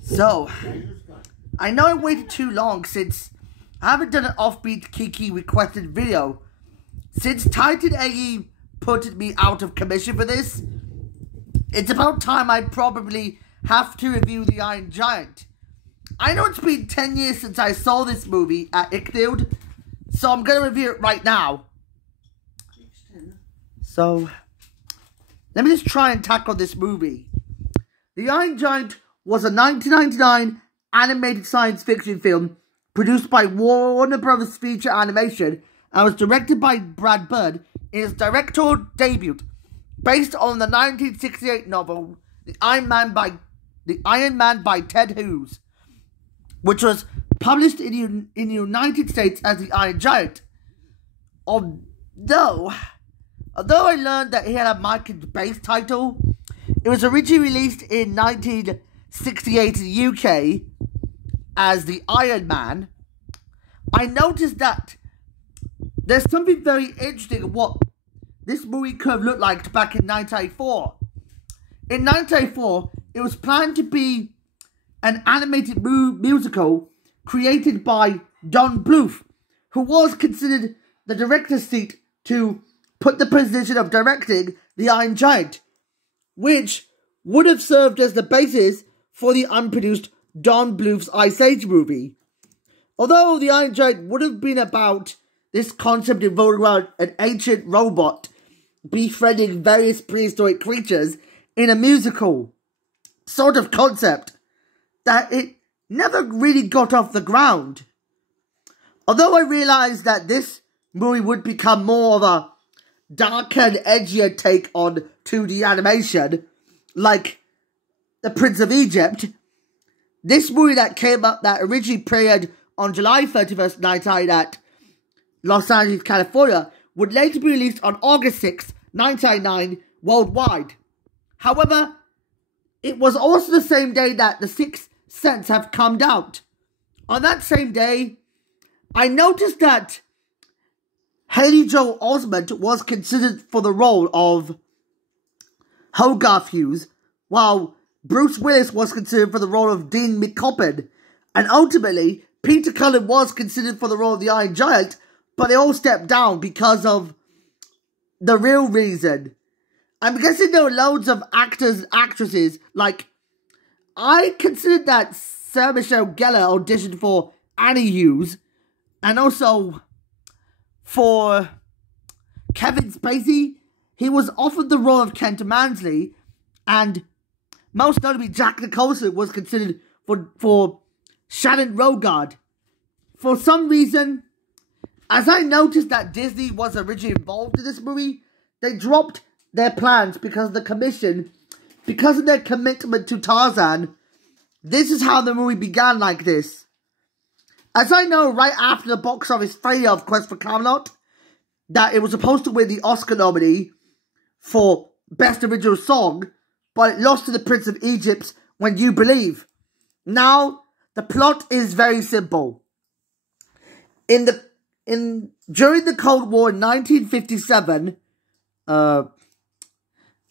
So, I know I waited too long since I haven't done an offbeat Kiki requested video. Since Titan AE put me out of commission for this, it's about time I probably have to review The Iron Giant. I know it's been 10 years since I saw this movie at Ickfield, so I'm going to review it right now. So, let me just try and tackle this movie. The Iron Giant was a 1999 animated science fiction film produced by Warner Brothers Feature Animation and was directed by Brad Bird in his directorial debut, based on the 1968 novel The Iron Man by Ted Hughes, which was published in the United States as The Iron Giant. Although I learned that he had a marketed base title, it was originally released in 1968 in the UK as The Iron Man. I noticed that there's something very interesting in what this movie could have looked like back in 1984. In 1984, it was planned to be an animated musical created by Don Bluth, who was considered the director's seat to put the position of directing The Iron Giant, which would have served as the basis for the unproduced Don Bluth's Ice Age movie. Although The Iron Giant would have been about this concept involving around an ancient robot befriending various prehistoric creatures in a musical sort of concept, that it never really got off the ground. Although I realised that this movie would become more of a darker and edgier take on 2D animation, like The Prince of Egypt, this movie that came up, that originally premiered on July 31st, 1999 at Los Angeles, California, would later be released on August 6th, 1999 worldwide. However, it was also the same day that The Sixth Sense have come out. On that same day, I noticed that Haley Joel Osment was considered for the role of Hogarth Hughes, while Bruce Willis was considered for the role of Dean McCoppin, and ultimately, Peter Cullen was considered for the role of the Iron Giant, but they all stepped down because of the real reason. I'm guessing there were loads of actors and actresses, like, I considered that Sarah Michelle Gellar auditioned for Annie Hughes, and also for Kevin Spacey, he was offered the role of Kent Mansley, and most notably Jack Nicholson was considered for Shannon Rogard. For some reason, as I noticed that Disney was originally involved in this movie, they dropped their plans because of the commission, because of their commitment to Tarzan. This is how the movie began like this. As I know, right after the box office failure of Quest for Camelot, that it was supposed to win the Oscar nominee for Best Original Song, but it lost to The Prince of Egypt When You Believe. Now, the plot is very simple. During the Cold War in 1957,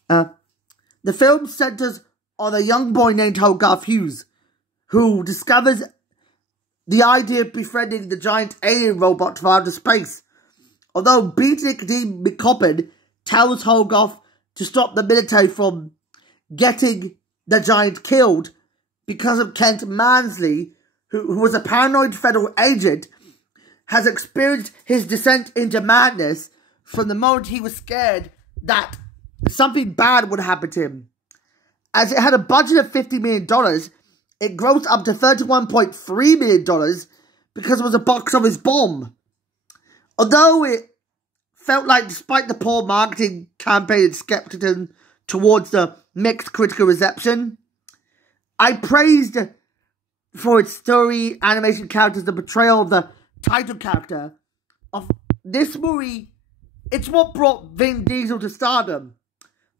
the film centers on a young boy named Hogarth Hughes, who discovers the idea of befriending the giant alien robot from outer space. Although Beatnik Dean McCoppin tells Hogarth to stop the military from getting the giant killed because of Kent Mansley, who was a paranoid federal agent, has experienced his descent into madness from the moment he was scared that something bad would happen to him. As it had a budget of $50 million, it grossed up to $31.3 million because it was a box office bomb. Although it felt like, despite the poor marketing campaign and skepticism towards the mixed critical reception, I praised for its story, animation characters, the portrayal of the title character of this movie. It's what brought Vin Diesel to stardom,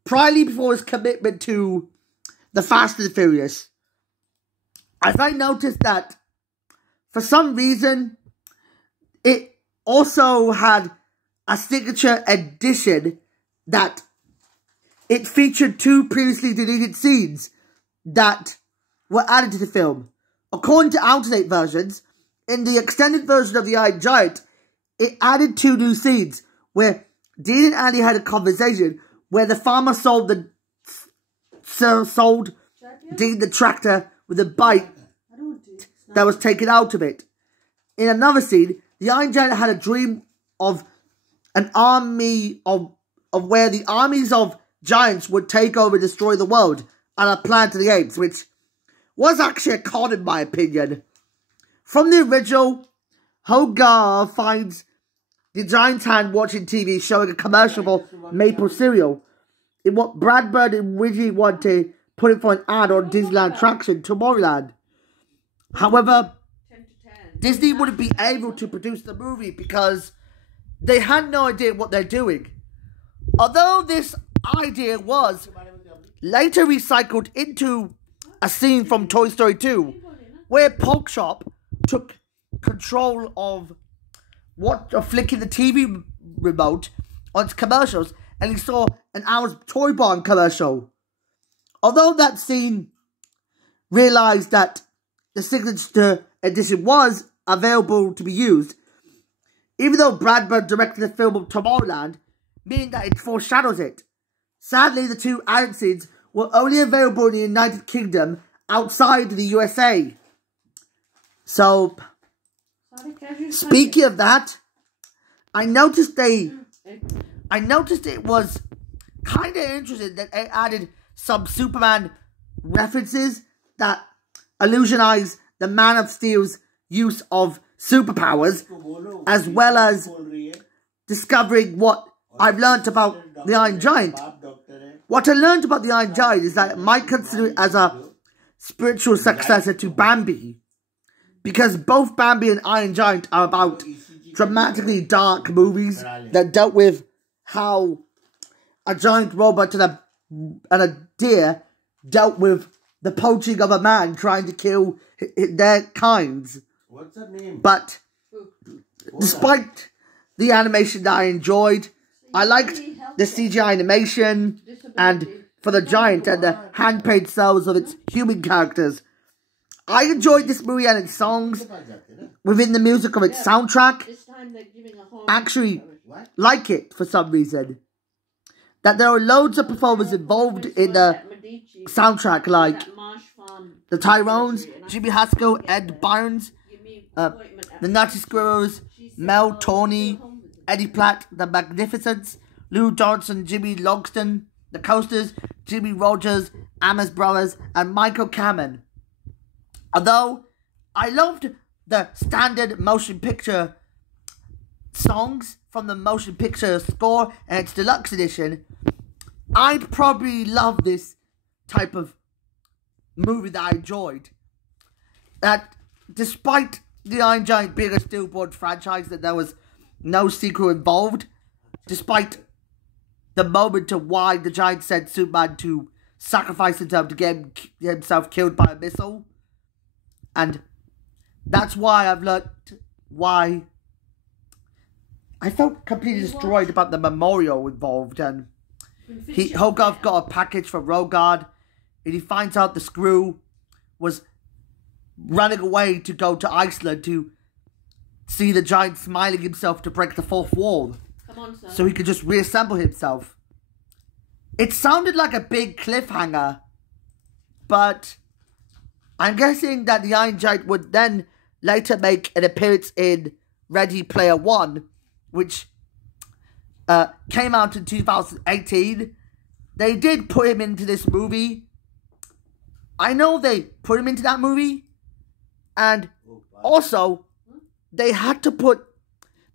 priorly before his commitment to the Fast and Furious. As I noticed that, for some reason, it also had a signature edition that it featured two previously deleted scenes that were added to the film. According to alternate versions, in the extended version of The Iron Giant, it added 2 new scenes where Dean and Annie had a conversation where the farmer sold Dean the tractor with a bite that was taken out of it. In another scene, the Iron Giant had a dream of an army of where the armies of giants would take over and destroy the world and a plan to the apes, which was actually a con in my opinion. From the original, Hogarth finds the giant's hand watching TV showing a commercial for maple cereal in what Brad Bird originally wanted to put it for an ad on Disneyland attraction Tomorrowland. However, Disney wouldn't be able to produce the movie because they had no idea what they're doing. Although this idea was later recycled into a scene from Toy Story 2, where Pork Chop took control of flicking the TV remote on its commercials, and he saw an Hour's Toy Barn commercial. Although that scene realized that the signature edition was available to be used, even though Brad Bird directed the film of Tomorrowland, meaning that it foreshadows it. Sadly, the 2 added scenes were only available in the United Kingdom outside the USA. So, speaking of that, I noticed it was kind of interesting that they added some Superman references that illusionize the Man of Steel's use of superpowers, as well as discovering what I've learned about the Iron Giant. What I learned about the Iron Giant is that I might consider it as a spiritual successor to Bambi, because both Bambi and Iron Giant are about dramatically dark movies that dealt with how a giant robot and a deer dealt with the poaching of a man trying to kill their kinds. What's that name? But despite the animation that I enjoyed, I liked the CGI animation and for the giant and the hand-painted cells of its human characters. I enjoyed this movie and its songs within the music of its soundtrack. Actually, like it for some reason. That there are loads of performers involved in the soundtrack, like the Tyrones, Jimmy Haskell, Ed Barnes, the Nutty Squirrels, Mel Torney, Eddie Platt, the Magnificents, Lou Johnson, Jimmy Logston, the Coasters, Jimmy Rogers, Amos Brothers, and Michael Cameron. Although I loved the standard motion picture songs from the motion picture score and its deluxe edition, I'd probably love this type of movie that I enjoyed. That despite the Iron Giant being a stillborn franchise, that there was no sequel involved, despite the moment of why the Giant sent Superman to sacrifice himself to get himself killed by a missile. And that's why I've learnt why I felt completely destroyed about the memorial involved. And Hogarth got a package from Rogard, and he finds out the Screw was running away to go to Iceland to see the Giant smiling himself to break the fourth wall. Come on, son. So he could just reassemble himself. It sounded like a big cliffhanger, but I'm guessing that the Iron Giant would then later make an appearance in Ready Player One, which came out in 2018. They did put him into this movie. I know they put him into that movie. And also, they had to put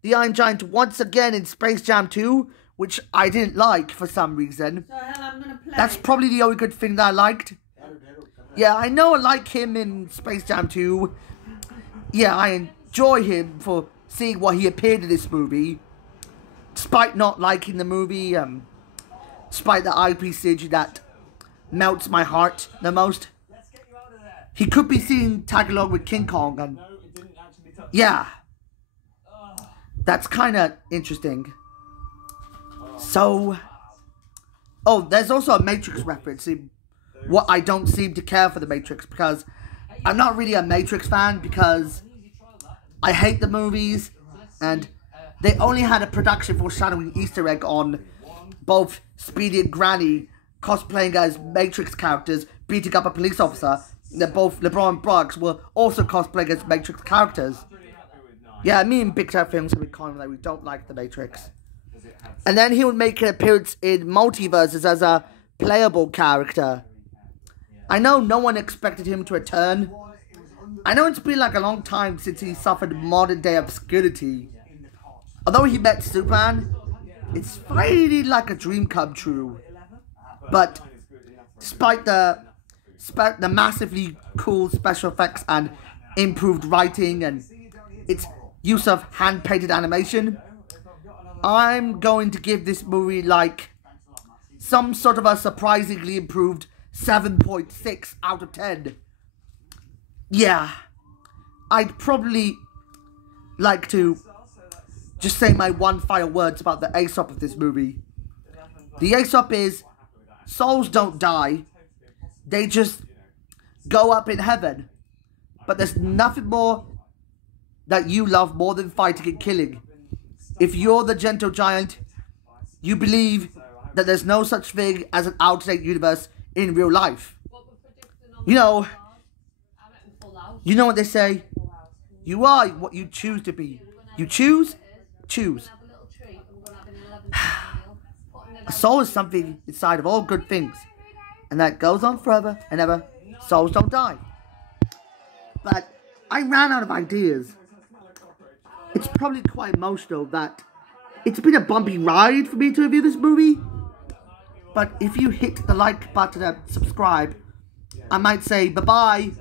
the Iron Giant once again in Space Jam 2, which I didn't like for some reason. So, hell, I'm gonna play. That's probably the only good thing that I liked. Yeah, I know I like him in Space Jam 2. Yeah, I enjoy him for seeing what he appeared in this movie. Despite not liking the movie, despite the IP CG that melts my heart the most. He could be seen tag along with King Kong, and yeah, that's kind of interesting. So, oh, there's also a Matrix reference in what I don't seem to care for the Matrix, because I'm not really a Matrix fan, because I hate the movies, and they only had a production foreshadowing Easter egg on both Speedy and Granny cosplaying as Matrix characters, beating up a police officer. That both LeBron and Brooks were also cosplaying as Matrix characters. Yeah, me and Big Cat Films have been calling that we don't like the Matrix. And then he would make an appearance in Multiverses as a playable character. I know no one expected him to return. I know it's been like a long time since he suffered modern day obscurity. Although he met Superman, it's finally like a dream come true. But despite the massively cool special effects and improved writing and its use of hand-painted animation, I'm going to give this movie like some sort of a surprisingly improved 7.6 out of 10. Yeah, I'd probably like to just say my one final words about the Aesop of this movie. The Aesop is, souls don't die, they just go up in heaven. But there's nothing more that you love more than fighting and killing. If you're the gentle giant, you believe that there's no such thing as an alternate universe in real life. You know what they say? You are what you choose to be. You choose. A soul is something inside of all good things, and that goes on forever and ever. Souls don't die. But I ran out of ideas. It's probably quite emotional that it's been a bumpy ride for me to review this movie. But if you hit the like button and subscribe, I might say bye-bye.